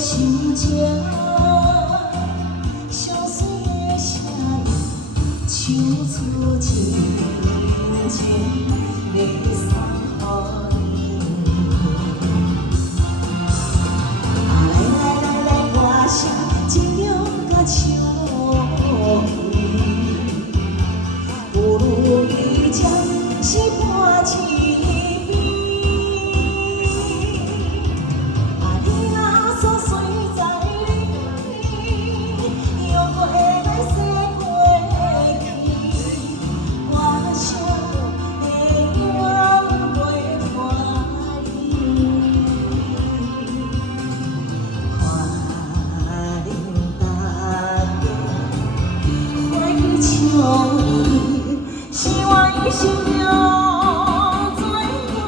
心情，相随的声音，唱出真情，要送予你。来，歌声尽量甲唱落去，不如伊将是伴一。 希望伊心中最大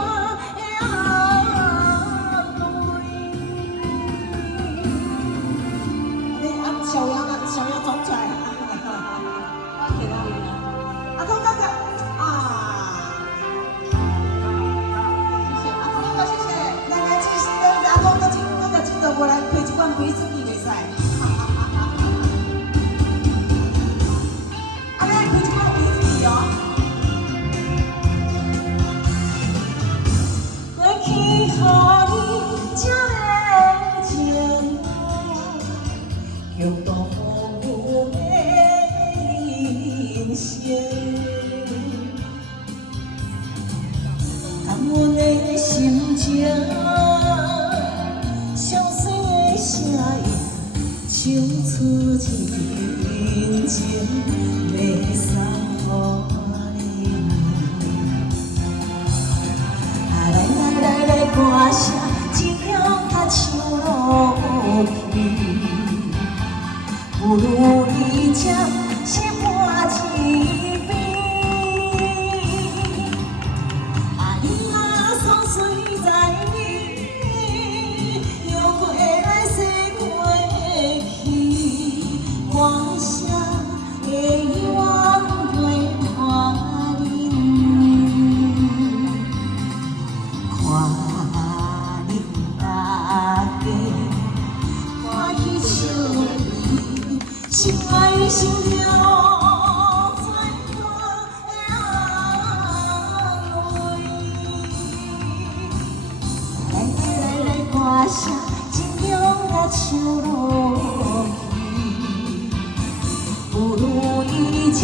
的安慰。小杨走出来了，我给他赢了。阿公哥哥啊，谢谢阿公哥哥，谢谢。来，这是跟着阿公哥哥记得我来开一罐威士忌袂使。 用到风雨的人生，感阮的心情，相随的声音，唱出真情，要送予你。来，歌声尽量甲唱落去。 不如伊将心换一边，你若相随在你，又过来世过去，歌声的愿陪伴恁，看恁大家欢喜笑。 心爱心中最大的安慰。来，歌声尽量甲唱落去，不如伊将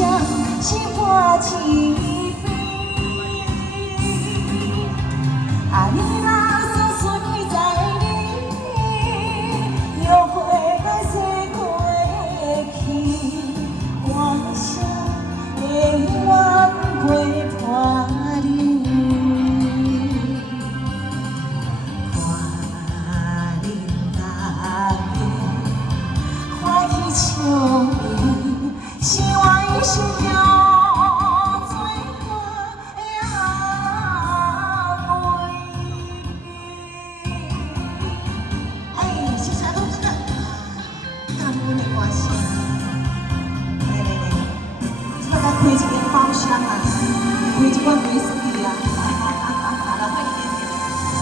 心换一。